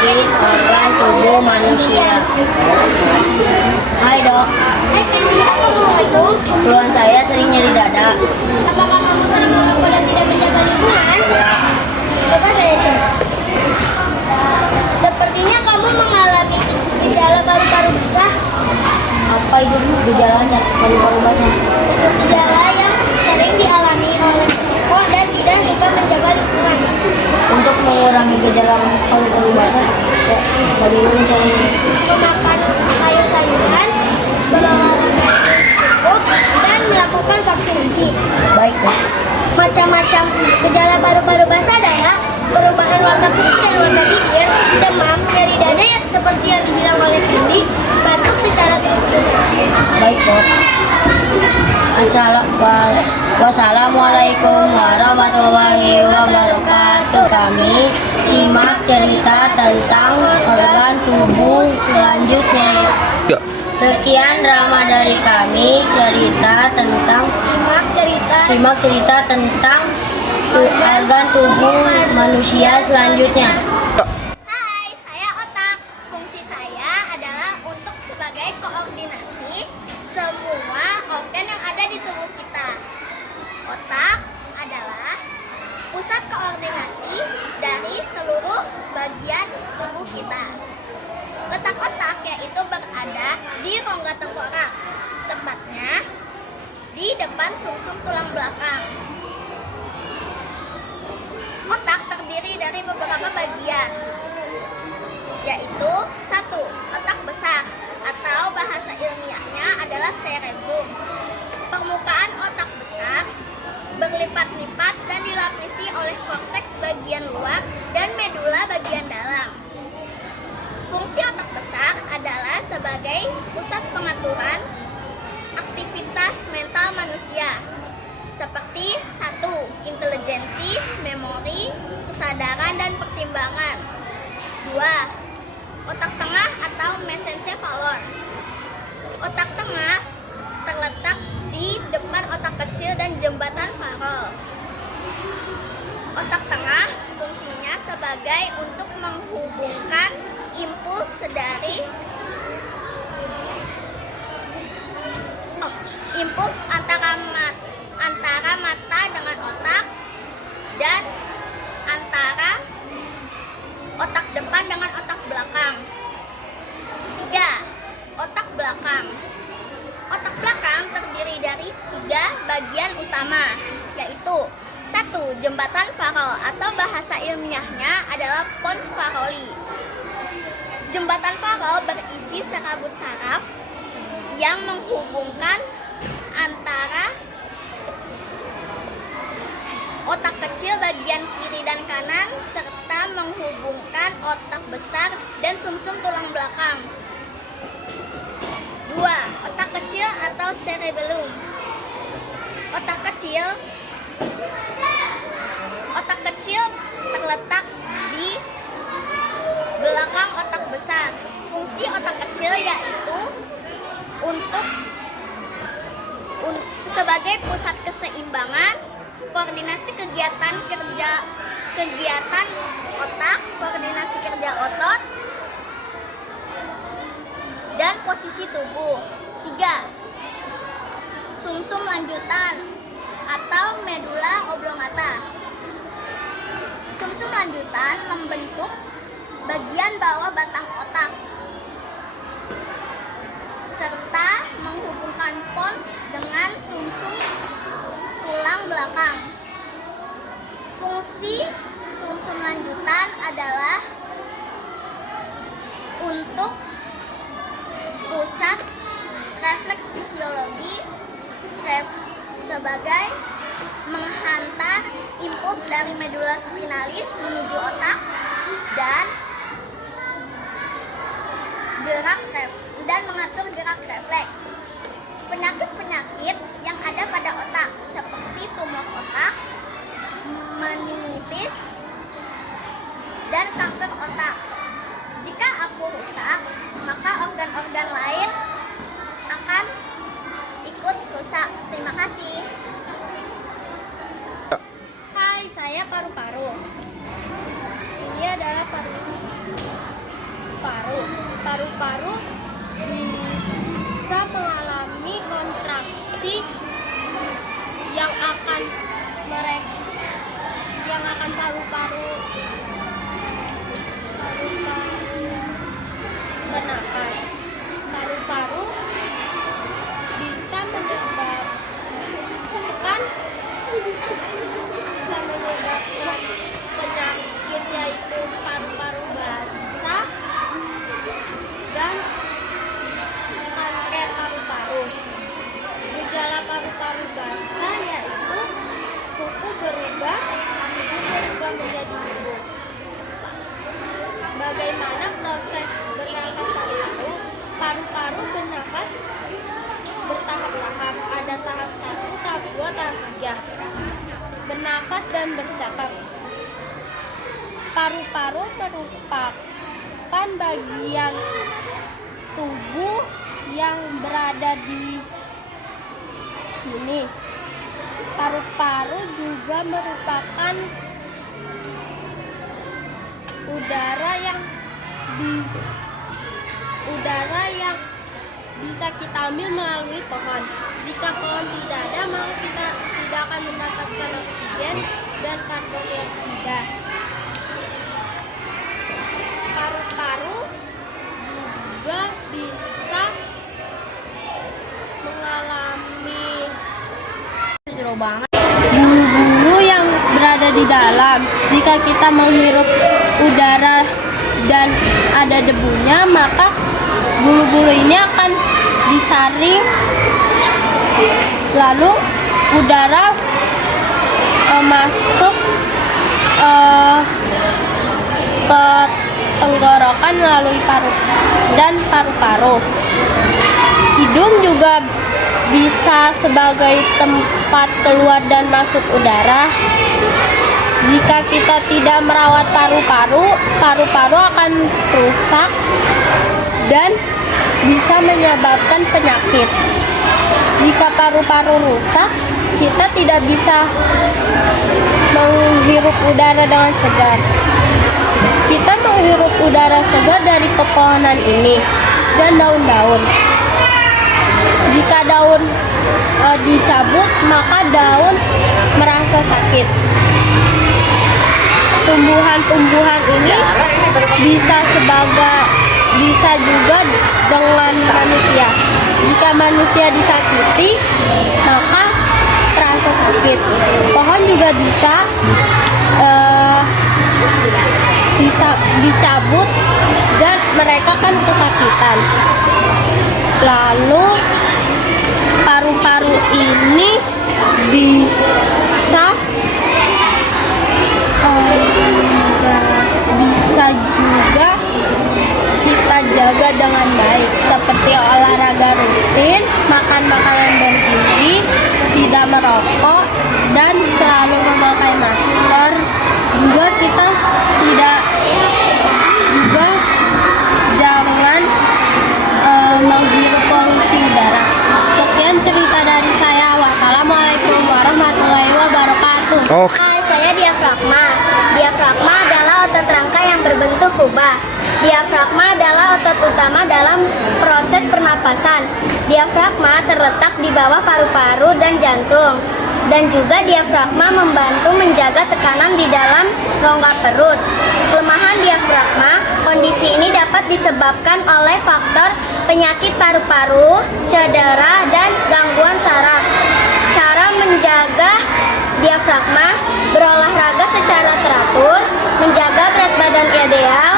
penyakit organ tubuh manusia. Hai dok. Hai Fendi, assalamualaikum. Keluhan saya sering nyeri dada. Apakah kamu sering merokok dan tidak menjaga lingkungan? Ya. Coba saya cek. Sepertinya kamu mengalami gejala paru-paru basah. Apa itu gejalanya paru-paru basah? Gejala yang sering dialami oleh perokok dan tidak suka menjaga lingkungan. Untuk mengurangi gejala paru-paru basah, ya, bagaimana caranya? Memakan sayur-sayuran, berolahraga cukup, dan melakukan vaksinasi. Baik dok. Macam-macam gejala paru-paru basah adalah perubahan warna kuku dan warna bibir, demam, nyeri dada yang seperti yang dibilang oleh Fendi, batuk secara terus-terusan. Baik dok. Wassalamualaikum warahmatullahi wabarakatuh. Kami simak cerita tentang organ tubuh selanjutnya. Sekian drama dari kami, simak cerita tentang organ tubuh manusia selanjutnya. Hai, saya Otak. Fungsi saya adalah untuk sebagai koordinasi semua organ yang ada di tubuh kita. Otak adalah pusat koordinasi dari seluruh bagian tubuh kita. Letak otak yaitu berada di rongga tengkorak, tepatnya di depan sumsum tulang belakang. Otak terdiri dari beberapa bagian, yaitu 1. Otak besar atau bahasa ilmiahnya adalah cerebrum. Permukaan otak besar berlipat-lipat dan dilapisi oleh korteks bagian luar dan medula bagian dalam. Fungsi otak besar adalah sebagai pusat pengaturan aktivitas mental manusia, seperti 1. Intelijensi, memori, kesadaran, dan pertimbangan. 2. Otak tengah atau mesencephalon. Otak tengah terletak di depan otak kecil dan jembatan faral. Otak tengah fungsinya sebagai untuk menghubungkan impuls impuls antara mata dengan otak dan antara otak depan dengan otak belakang. 3. Otak belakang. Otak belakang terdiri dari 3 bagian utama, yaitu 1. Jembatan faral atau bahasa ilmiahnya adalah pons faroli. Jembatan faral berisi serabut saraf yang menghubungkan antara otak kecil bagian kiri dan kanan serta menghubungkan otak besar dan sumsum tulang belakang. 2. Otak kecil atau cerebellum. Otak kecil terletak di belakang otak besar. Fungsi otak kecil yaitu untuk sebagai pusat keseimbangan, koordinasi kegiatan otak, koordinasi kerja otot, dan posisi tubuh. 3. Sumsum lanjutan atau medula oblongata. Sumsum lanjutan membentuk bagian bawah batang otak serta menghubungkan pons dengan sumsum tulang belakang. Fungsi sumsum lanjutan adalah untuk pusat refleks fisiologi sebagai menghantar impuls dari medula spinalis menuju otak dan mengatur gerak refleks. Penyakit-penyakit yang ada pada otak seperti tumor otak, meningitis, dan kanker otak. Jika aku rusak, maka organ-organ lain akan ikut rusak. Terima kasih. Hai, saya paru-paru. paru-paru bisa mengalami kontraksi yang akan paru-paru bernafas. Paru-paru bisa menyebabkan penyakit yaitu paru-paru basah dan kanker paru-paru. Gejala paru-paru basah yaitu kuku berubah menjadi biru. Bagaimana proses bernafas paru-paru? Paru-paru bernafas bertahap-tahap. Ada tahap 1, tahap 2, tahap 3. Bernafas dan bercakap. Paru-paru merupakan bagian tubuh yang berada di sini. Paru-paru juga merupakan udara yang bisa kita ambil melalui pohon. Jika pohon tidak ada, maka kita tidak akan mendapatkan oksigen dan karbon dioksida. Paru-paru juga bisa mengalami bulu-bulu yang berada di dalam. Jika kita menghirup udara dan ada debunya, maka bulu-bulu ini akan disaring, lalu udara masuk ke tenggorokan melalui paru-paru. Hidung juga bisa sebagai tempat keluar dan masuk udara. Jika kita tidak merawat paru-paru akan rusak dan bisa menyebabkan penyakit. Jika paru-paru rusak, kita tidak bisa menghirup udara dengan segar. Kita menghirup udara segar dari pepohonan ini dan daun-daun. Jika daun dicabut, maka daun merasa sakit. Tumbuhan-tumbuhan ini bisa juga dengan manusia. Jika manusia disakiti, maka terasa sakit. Pohon juga bisa dicabut dan mereka kan kesakitan. Lalu paru-paru ini bisa juga kita jaga dengan baik, seperti olahraga rutin, makan makanan bergizi, tidak merokok, dan selalu memakai masker. Juga kita jangan menghirup polusi udara. Sekian cerita dari saya. Wassalamualaikum warahmatullahi wabarakatuh. Oke. Saya diafragma. Diafragma adalah otot rangka yang berbentuk kubah. Diafragma adalah otot utama dalam proses pernapasan. Diafragma terletak di bawah paru-paru dan jantung. Dan juga diafragma membantu menjaga tekanan di dalam rongga perut. Kelemahan diafragma, kondisi ini dapat disebabkan oleh faktor penyakit paru-paru, cedera, dan gangguan saraf. Cara menjaga diafragma: berolahraga secara teratur, menjaga berat badan ideal,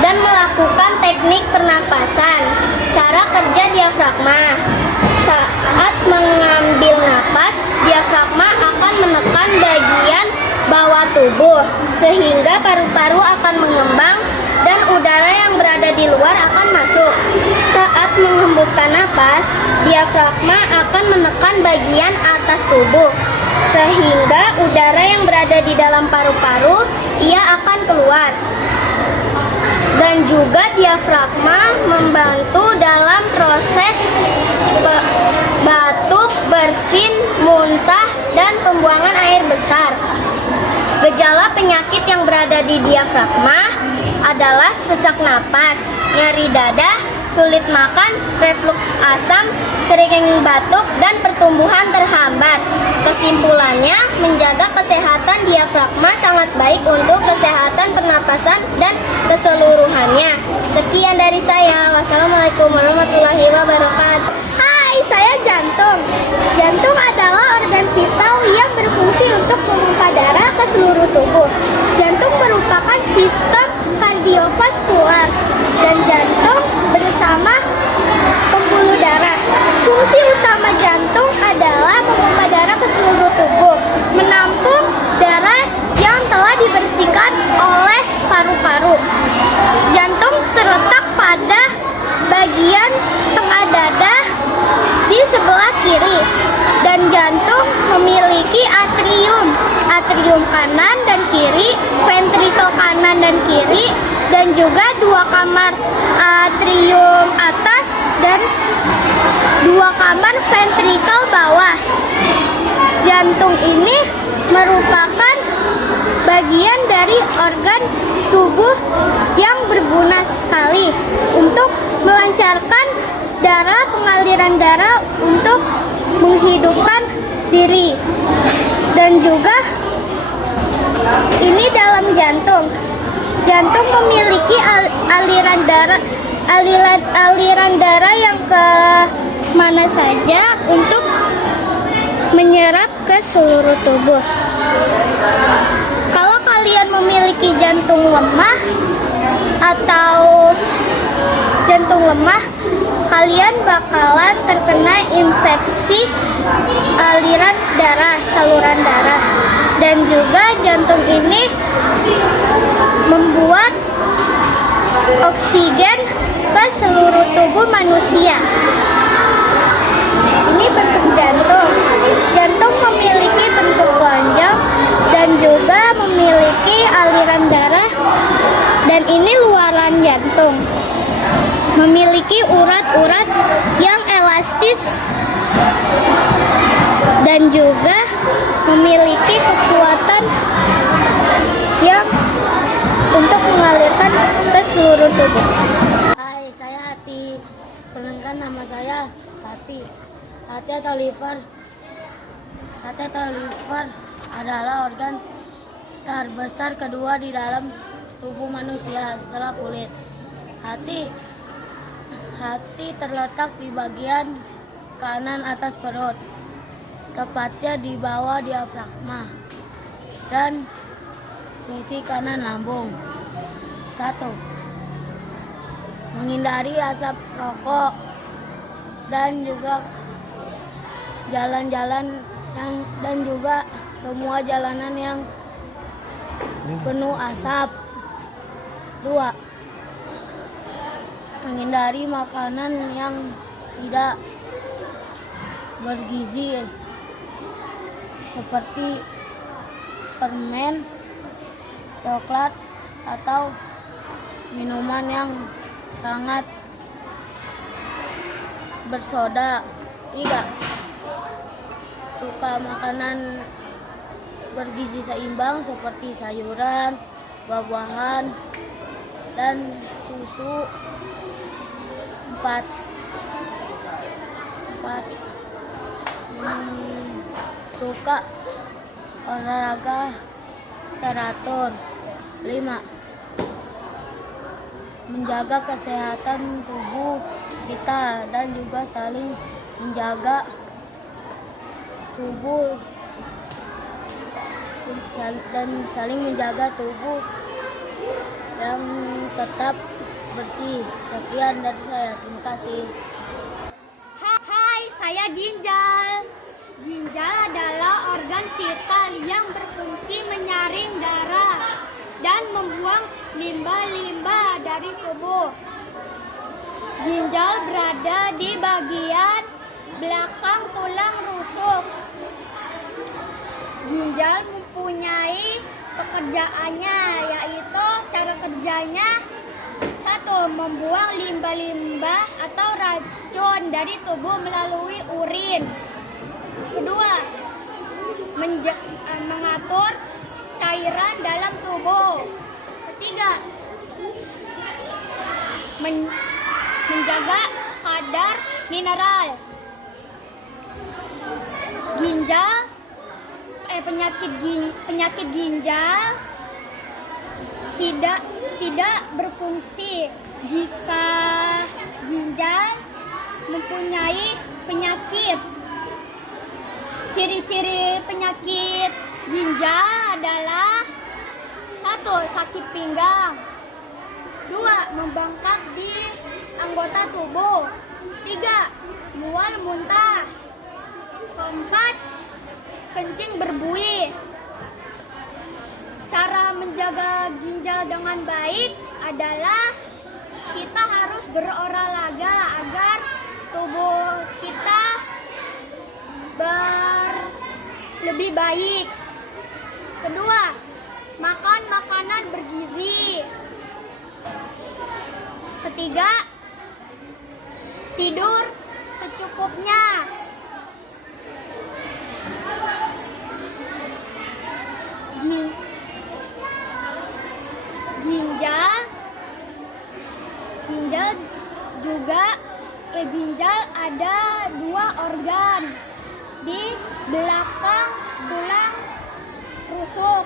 dan melakukan teknik pernapasan. Cara kerja diafragma: saat mengambil napas, diafragma akan menekan bagian bawah tubuh sehingga paru-paru akan mengembang dan udara yang berada di luar akan masuk. Saat menghembuskan napas, diafragma akan menekan bagian atas tubuh sehingga udara yang berada di dalam paru-paru ia akan keluar. Dan juga diafragma membantu dalam proses batuk, bersin, muntah, dan pembuangan air besar. Gejala penyakit yang berada di diafragma adalah sesak napas, nyeri dada, sulit makan, reflux asam, sering batuk, dan pertumbuhan terhambat. Kesimpulannya, menjaga kesehatan diafragma sangat baik untuk kesehatan pernapasan dan keseluruhannya. Sekian dari saya. Wassalamualaikum warahmatullahi wabarakatuh. Hai, saya jantung. Jantung adalah organ vital yang berfungsi untuk memompa darah ke seluruh tubuh. Jantung merupakan sistem kardiovaskular dan jantung bersama pembuluh darah. Fungsi utama jantung adalah memompa darah ke seluruh tubuh, menampung darah yang telah dibersihkan oleh paru-paru. Jantung terletak pada bagian tengah dada di sebelah kiri, dan jantung memiliki atrium kanan dan kiri, ventrikel kanan dan kiri, dan juga dua kamar atrium atas dan dua kamar ventrikel bawah. Jantung ini merupakan bagian dari organ tubuh yang berguna sekali untuk melancarkan pengaliran darah untuk menghidupkan diri. Dan juga ini dalam jantung. Jantung memiliki aliran darah yang ke mana saja untuk menyerap ke seluruh tubuh. Kalau kalian memiliki jantung lemah atau jantung lemah, kalian bakalan terkena infeksi aliran darah, saluran darah. Dan juga jantung ini membuat oksigen ke seluruh tubuh manusia. Ini bentuk jantung. Jantung memiliki bentuk lonjong dan juga memiliki aliran darah. Dan ini luaran jantung. Memiliki urat-urat yang elastis dan juga memiliki kekuatan yang untuk mengalirkan ke seluruh tubuh. Hai, saya Hati. Perkenalkan, nama saya Hati. Hati atau liver. Hati atau liver adalah organ terbesar kedua di dalam tubuh manusia setelah kulit. Hati terletak di bagian kanan atas perut, tepatnya di bawah diafragma dan sisi kanan lambung. 1. Menghindari asap rokok dan juga jalan-jalan dan juga semua jalanan yang penuh asap. 2. Menghindari makanan yang tidak bergizi seperti permen, coklat, atau minuman yang sangat bersoda. 3. Suka makanan bergizi seimbang seperti sayuran, buah-buahan, dan susu. 4. Suka olahraga teratur. 5. Menjaga kesehatan tubuh kita dan juga saling menjaga tubuh dan saling menjaga tubuh yang tetap bersih. Sekian dari saya. Terima kasih. Hai, saya ginjal. Ginjal adalah organ vital yang berfungsi menyaring darah dan membuang limbah-limbah dari tubuh. Ginjal berada di bagian belakang tulang rusuk. Ginjal mempunyai pekerjaannya, yaitu cara kerjanya: 1. Membuang limbah-limbah atau racun dari tubuh melalui urin. 2. Mengatur cairan dalam tubuh. 3. menjaga kadar mineral. Penyakit ginjal tidak berfungsi jika ginjal mempunyai penyakit. Ciri-ciri penyakit ginjal adalah 1. Sakit pinggang. 2. Membengkak di anggota tubuh. 3. Mual muntah. 4. Kencing berbuih. Cara menjaga ginjal dengan baik adalah kita harus berolahraga agar tubuh kita lebih baik. Kedua, makan makanan bergizi. Ketiga, tidur secukupnya. Ginjal ada 2 organ di belakang tulang rusuk.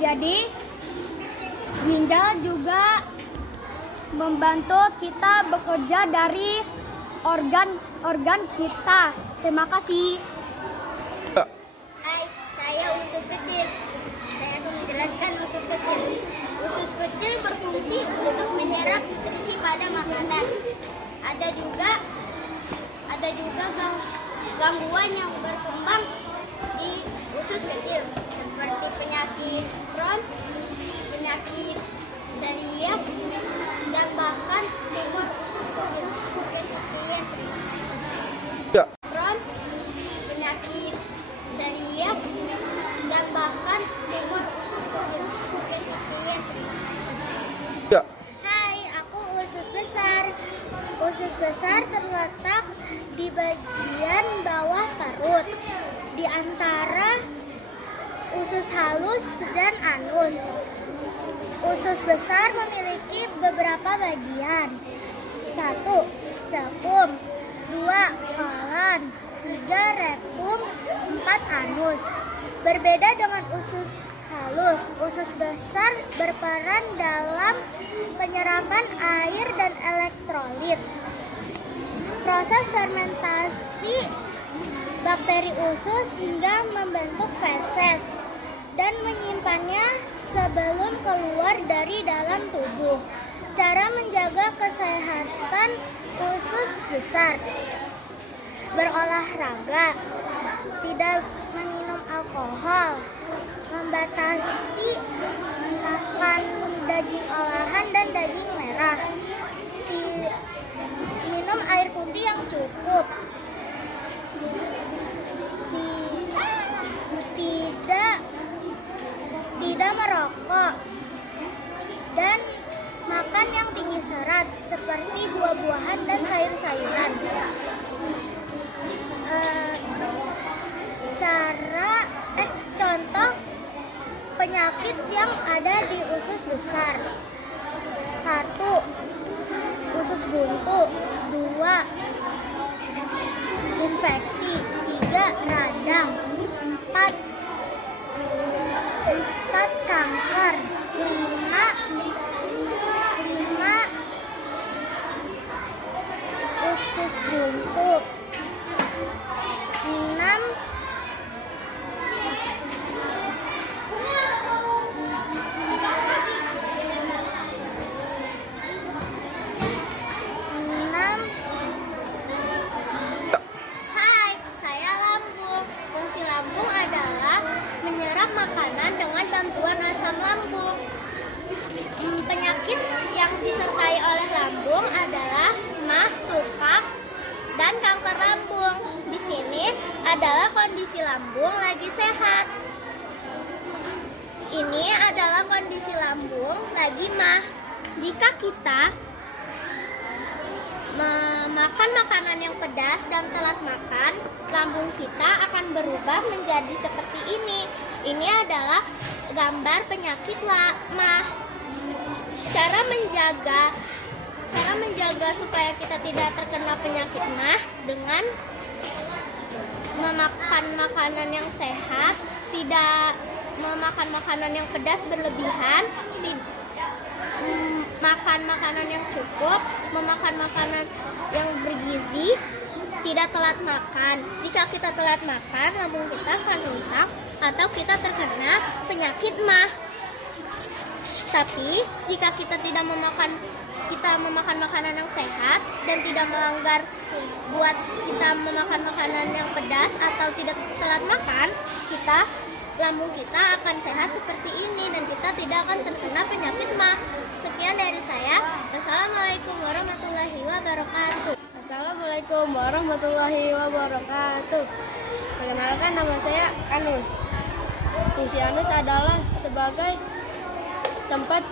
Jadi ginjal juga membantu kita bekerja dari organ-organ kita. Terima kasih. Hai, saya usus kecil. Saya akan menjelaskan usus kecil. Usus kecil berfungsi untuk menyerap nutrisi pada makanan. Ada juga gangguan yang berkembang di usus kecil seperti penyakit Crohn, penyakit celiak, dan bahkan tumor usus kecil. Crohn, penyakit celiak, dan bahkan tumor usus kecil. Hai, aku usus besar. Usus besar terletak di bagian bawah perut, di antara usus halus dan anus. Usus besar memiliki beberapa bagian. 1. Cekung. 2. Kolan. 3. Rektum. 4. Anus. Berbeda dengan usus halus, usus besar berperan dalam penyerapan air dan elektrolit. Proses fermentasi bakteri usus hingga membentuk feses dan menyimpannya sebelum keluar dari dalam tubuh. Cara menjaga kesehatan usus besar: berolahraga, tidak meminum alkohol, membatasi makan daging olahan dan daging merah, minum air putih yang cukup, tidak merokok, dan makan yang tinggi serat seperti buah-buahan dan sayur-sayuran. Contoh penyakit yang ada di usus besar: 1. Usus buntu. 2. Infeksi. 3. Radang. 4. Kanker. 5. Usus buntu. 6. Hai, saya lambung. Fungsi lambung adalah menyerap makanan dengan bantuan asam lambung. Penyakit yang disertai oleh lambung adalah MAH, tupak, dan kanker lambung. Di sini adalah kondisi lambung lagi sehat. Ini adalah kondisi lambung lagi MAH. Jika kita memakan makanan yang pedas dan telat makan, lambung kita akan berubah menjadi seperti ini. Ini adalah gambar penyakit MAH. Cara menjaga supaya kita tidak terkena penyakit mah dengan memakan makanan yang sehat, tidak memakan makanan yang pedas berlebihan, makan makanan yang cukup, memakan makanan yang bergizi, tidak telat makan. Jika kita telat makan, lambung kita akan rusak atau kita terkena penyakit mah. Tapi jika kita memakan makanan yang sehat dan tidak melanggar buat kita memakan makanan yang pedas atau tidak telat makan, lambung kita akan sehat seperti ini dan kita tidak akan terkena penyakit mah. Sekian dari saya. Wassalamualaikum warahmatullahi wabarakatuh. Assalamualaikum warahmatullahi wabarakatuh. Perkenalkan, nama saya Anus. Fungsi Anus adalah sebagai tempat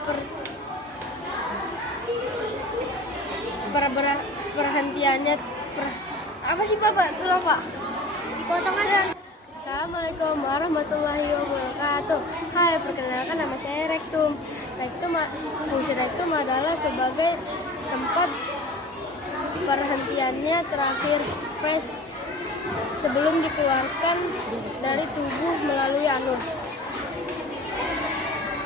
perhentiannya apa sih Pak? Lupa. Dipotong aja. Assalamualaikum warahmatullahi wabarakatuh. Hai, perkenalkan, nama saya Rektum. Fungsi rektum adalah sebagai tempat perhentiannya terakhir fase sebelum dikeluarkan dari tubuh melalui anus.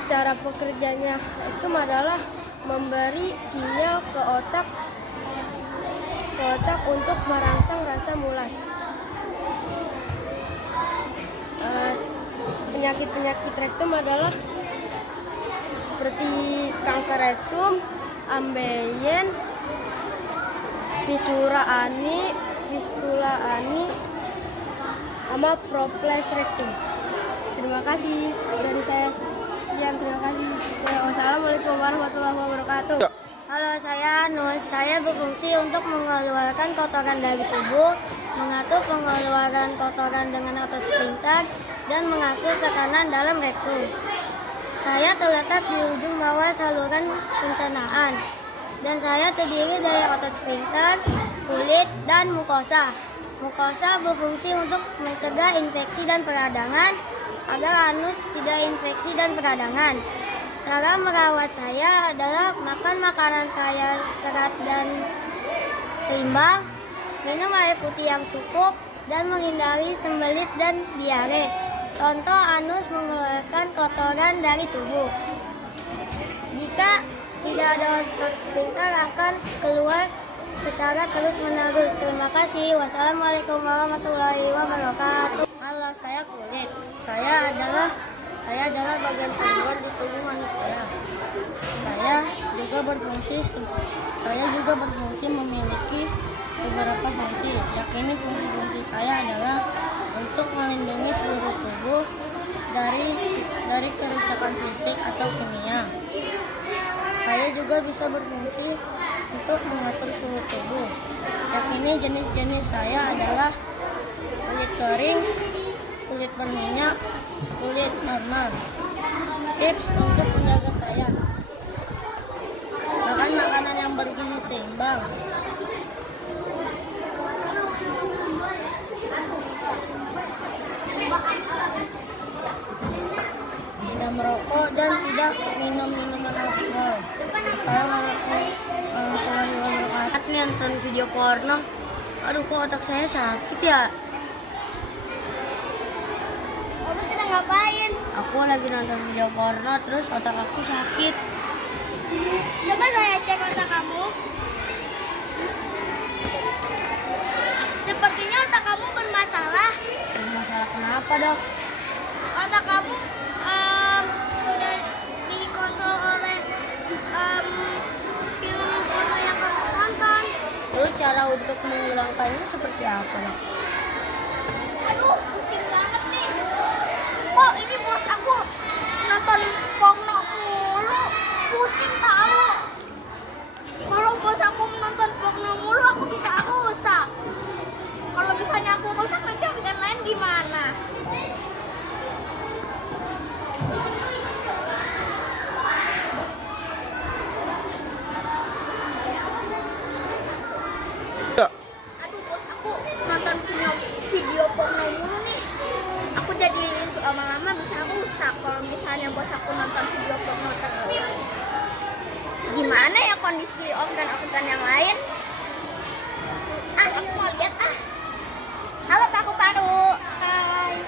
Cara pekerjanya itu adalah memberi sinyal ke otak untuk merangsang rasa mulas. Penyakit rektum adalah seperti kanker rektum, ambeien, fistula ani, sama proples rektum. Terima kasih dari saya. Sekian, terima kasih. Wassalamualaikum warahmatullahi wabarakatuh. Halo, saya Anus. Saya berfungsi untuk mengeluarkan kotoran dari tubuh, mengatur pengeluaran kotoran dengan otot sphincter, dan mengatur tekanan dalam rektum. Saya terletak di ujung bawah saluran pencernaan, dan saya terdiri dari otot sphincter, kulit, dan mukosa. Mukosa berfungsi untuk mencegah infeksi dan peradangan agar anus tidak infeksi dan peradangan. Cara merawat saya adalah makan makanan kaya serat dan seimbang, minum air putih yang cukup, dan menghindari sembelit dan diare. Contoh, anus mengeluarkan kotoran dari tubuh. Jika tidak ada otot sphincter akan keluar secara terus-menerus. Terima kasih. Wassalamualaikum warahmatullahi wabarakatuh. Halo, saya kulit. Saya adalah bagian terluar di tubuh manusia. Saya juga berfungsi memiliki beberapa fungsi. Yakni fungsi saya adalah untuk melindungi seluruh tubuh dari kerusakan fisik atau kimia. Saya juga bisa berfungsi untuk mengatur suhu tubuh. Yakni jenis-jenis saya adalah kulit kering, kulit berminyak, kulit normal. Tips untuk menjaga saya: makan makanan yang bergizi seimbang, tidak merokok, dan tidak minum minuman alkohol. Assalamualaikum warahmatullahi wabarakatuh. Nonton video porno. Aduh, kok otak saya sakit ya? Kamu sedang ngapain? Aku lagi nonton video porno, terus otak aku sakit. Coba saya cek otak kamu. Sepertinya otak kamu bermasalah. Masalah kenapa, Dok? Otak kamu sudah dikontrol oleh film porno yang kamu tonton. Terus cara untuk menghilangkannya seperti apa, Dok? Aduh, pusing banget nih. Oh, ini bos aku nonton porno mulu, pusing tahu. Kalau bos aku menonton porno mulu, aku bisa rusak. Kalau misalnya aku rusak, nanti organ lain gimana? Aduh, bos aku nonton video porno mulu nih. Aku jadi lama-lama bisa rusak kalau misalnya bos aku nonton video porno terus. Gimana ya kondisi organ-organ yang lain? Aku mau lihat ah. Halo paru-paru. Hai.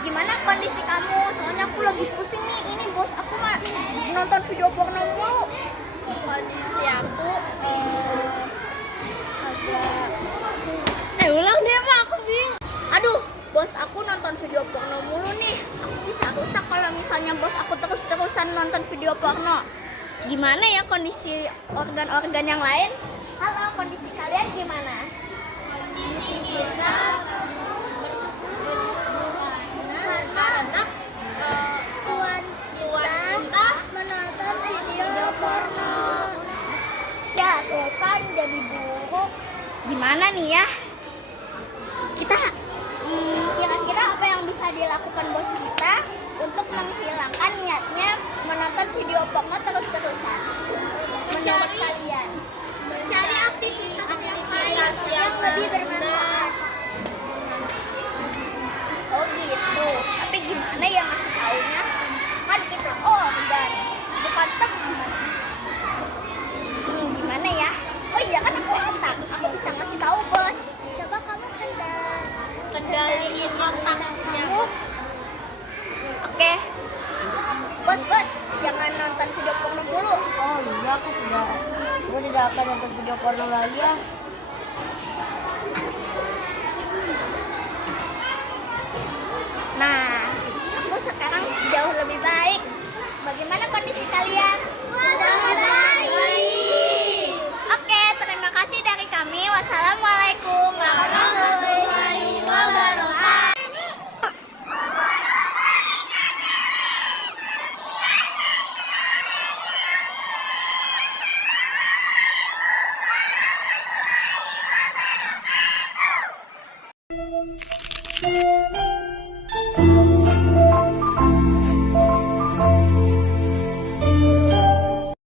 Gimana kondisi kamu? Soalnya aku lagi pusing nih. Ini bos aku mah nonton video porno mulu. Kondisi aku agak Ulang deh Pak, aku bingung. Aduh, bos aku nonton video porno mulu nih. Aku bisa rusak kalau misalnya bos aku terus-terusan nonton video porno. Gimana ya kondisi organ-organ yang lain? Halo, kondisi kalian gimana? Kondisi kita karena tuan kita menonton video porno. Ya, tuh kan jadi buruk. Gimana nih ya? Kita kira-kira apa yang bisa dilakukan bos kita untuk menghilangkan niatnya menonton video porno terus-terusan? Menurut kalian? Mencari aktivitas yang lebih bermanfaat. Oh gitu. Tapi gimana ya ngasih taunya? Kan kita organ, bukan teman. Gimana ya? Oh iya kan aku otak. Aku bisa ngasih tahu bos. Coba kamu kendaliin otaknya. Oke. Bos, jangan nonton video porno dulu. Oh iya, aku tidak akan nonton video porno lagi ya. Nah, aku sekarang jauh lebih baik. Bagaimana kondisi kalian? Sangat baik. Oke, terima kasih dari kami. Wassalamualaikum warahmatullahi wabarakatuh. Thank you.